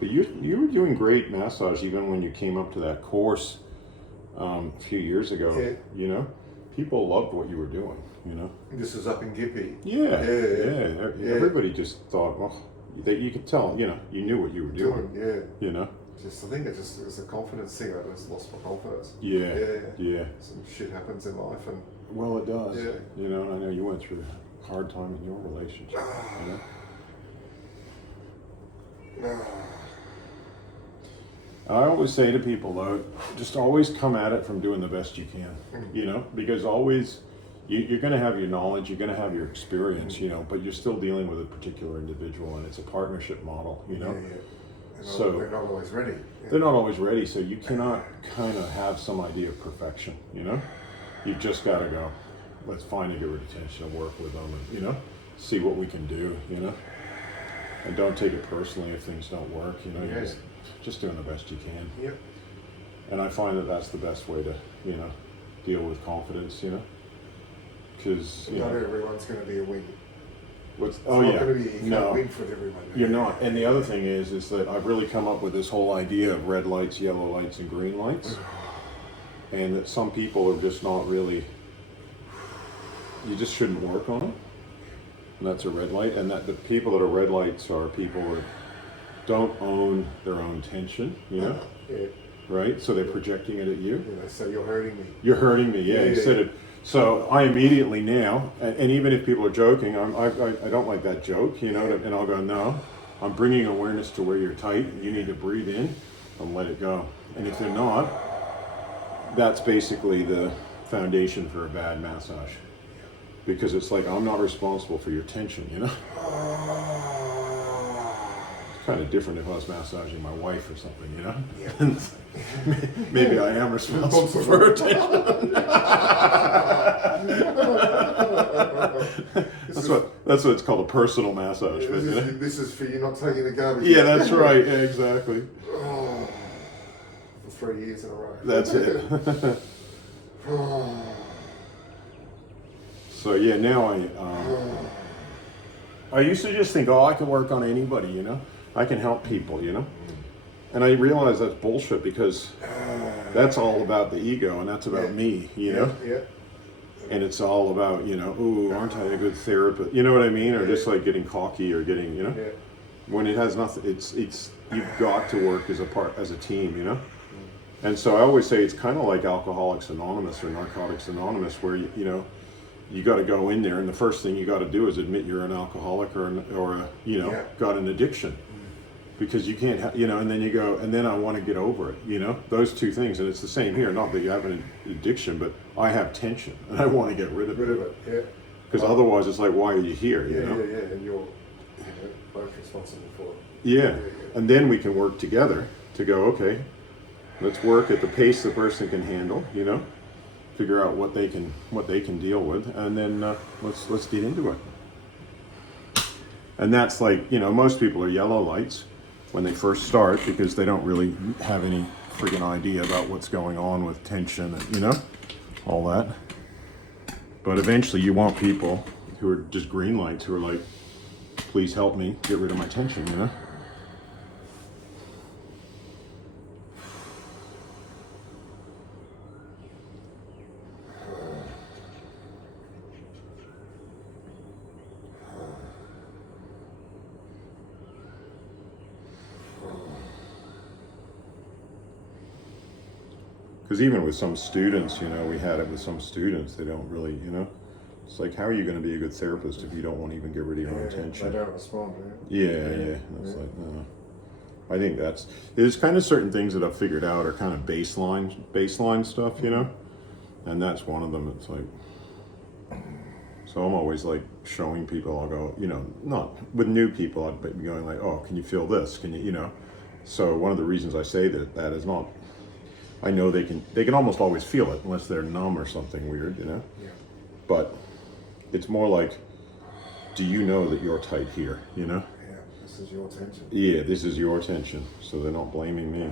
But you were doing great massage even when you came up to that course a few years ago. Yeah. You know, people loved what you were doing. You know. This was up in Gippy. Yeah. Yeah. Everybody just thought, well, that you could tell. You know, you knew what you were doing. Yeah. You know. I think it was a confidence thing. I just lost my confidence. Yeah. Some shit happens in life, and well, it does. Yeah. You know, I know you went through a hard time in your relationship. You know. I always say to people though, just always come at it from doing the best you can. You know, because always you're going to have your knowledge, you're going to have your experience. You know, but you're still dealing with a particular individual, and it's a partnership model. You know. So they're not always ready. Yeah. They're not always ready, so you cannot kind of have some idea of perfection, you know? You've just got to go, let's find a good retention and work with them and, you know, see what we can do, you know? And don't take it personally if things don't work, you know? You're just doing the best you can. Yep. And I find that that's the best way to, you know, deal with confidence, you know? Because, you not know, everyone's going to be a win. you can't win for everyone. You're not. And the other thing is that I've really come up with this whole idea of red lights, yellow lights, and green lights. And that some people are just not really, you just shouldn't work on them. And that's a red light. And that the people that are red lights are people that don't own their own tension, you know? Yeah. Right? So they're projecting it at you. You know, so you're hurting me. You're hurting me, yeah. So I immediately now, and even if people are joking, I don't like that joke, you know, and I'll go, no, I'm bringing awareness to where you're tight, and you need to breathe in and let it go. And if they're not, that's basically the foundation for a bad massage. Because it's like, I'm not responsible for your tension, you know? It's kind of different if I was massaging my wife or something, you know? Yeah. Maybe I am responsible for her tension. That's what it's called, a personal massage. Yeah, this is for you not taking the garbage. Yeah, that's right. Yeah, exactly. For 3 years in a row. That's it. So yeah, now I used to just think, I can work on anybody, you know? I can help people, you know? And I realize that's bullshit because that's all about the ego and that's about me, you know? Yeah. And it's all about, you know, ooh, aren't I a good therapist? You know what I mean? Or just like getting cocky or getting, you know? Yeah. When it has nothing, it's you've got to work as a team, you know? And so I always say it's kind of like Alcoholics Anonymous or Narcotics Anonymous, where you know you got to go in there, and the first thing you got to do is admit you're an alcoholic or got an addiction, because you can't, you know. And then you go, and then I want to get over it, you know. Those two things, and it's the same here. Not that you have an addiction, but I have tension, and I want to get rid of it. Yeah. Because otherwise, it's like, why are you here? You know? Yeah, and you're both responsible for it. Yeah, and then we can work together to go, okay, let's work at the pace the person can handle, you know, figure out what they can deal with, and then let's get into it. And that's like, you know, most people are yellow lights when they first start because they don't really have any freaking idea about what's going on with tension and, you know, all that. But eventually you want people who are just green lights, who are like, please help me get rid of my tension, you know? Because even with some students, you know, we had it with some students, they don't really, you know, it's like, how are you going to be a good therapist if you don't want to even get rid of your own tension? They don't respond, Yeah. That's like, no. I think there's kind of certain things that I've figured out are kind of baseline stuff, you know, and that's one of them. It's like, so I'm always like showing people, I'll go, you know, not with new people, I'd be going like, oh, can you feel this? Can you know? So one of the reasons I say that is not, I know they can almost always feel it unless they're numb or something weird, you know? Yeah. But it's more like, do you know that you're tight here, you know? Yeah, this is your tension. Yeah, this is your tension, so they're not blaming me.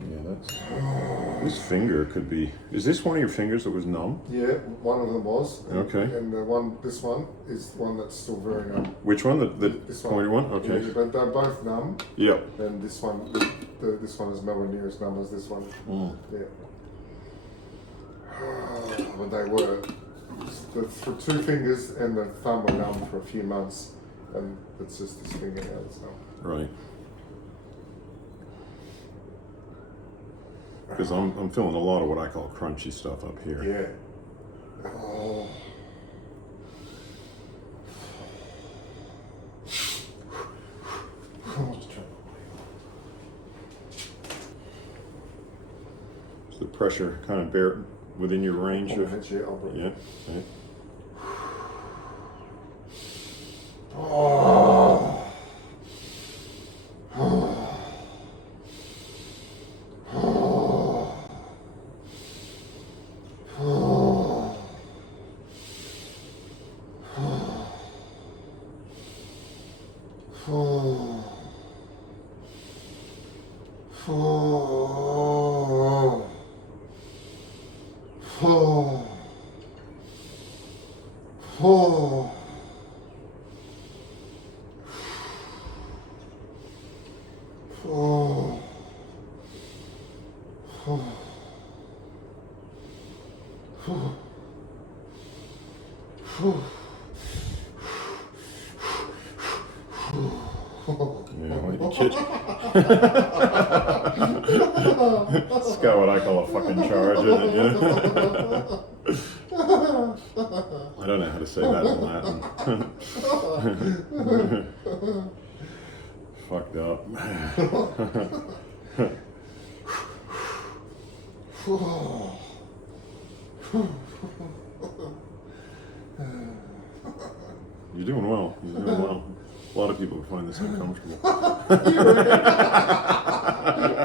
Yeah, this finger could be. Is this one of your fingers that was numb? Yeah, one of them was. Okay. And this one is the one that's still very numb. Which one? The This pointy one? Okay. Yeah, but they're both numb. Yep. And this one, this one is nowhere near as numb as this one. Yeah. When they were, the 2 fingers and the thumb were numb for a few months, and it's just this finger now that's numb. Right. Because I'm feeling a lot of what I call crunchy stuff up here. Yeah. Oh. Is the pressure kind of bare within your range of? Yeah. Okay. Oh. Yeah, like the kitchen. It's got what I call a fucking charge in it, you know? I don't know how to say that in Latin. Fucked up. You're doing well. You're doing well. A lot of people find this uncomfortable.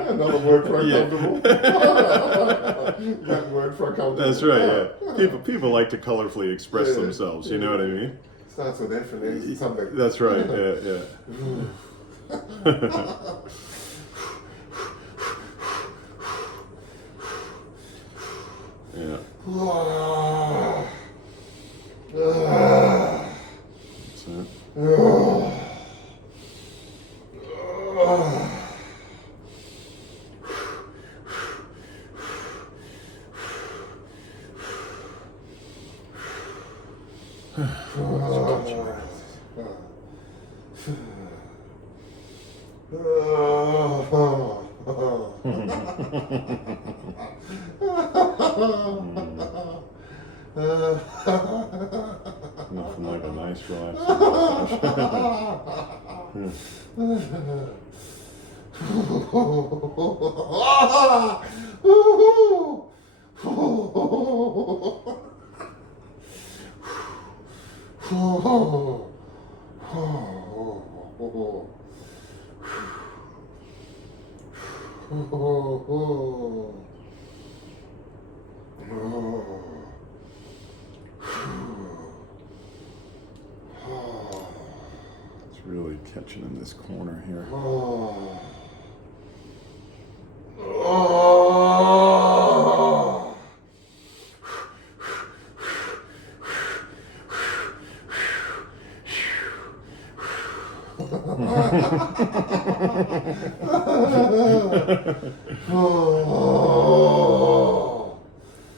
Another word for uncomfortable. That word for uncomfortable. That's right, yeah. People like to colorfully express themselves, you know what I mean? Starts with F and ends with something. That's right, yeah. Yeah. That's it. Nothing like a nice relaxing It's really catching in this corner here.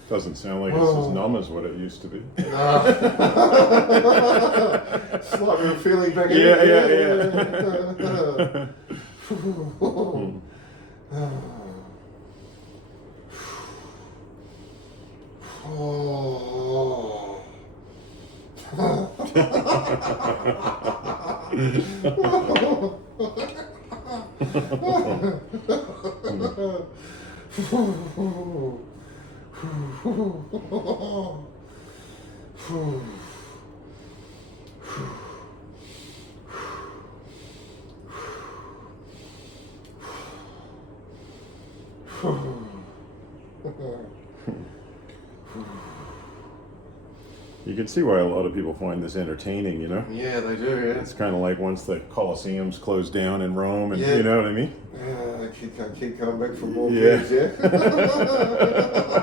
Doesn't sound like it's as numb as what it used to be. Slightly feeling back in. Yeah. You can see why a lot of people find this entertaining, you know? Yeah, they do, yeah. It's kind of like once the Colosseums closed down in Rome, and you know what I mean? Yeah, they keep coming back for more Yeah. kids, yeah?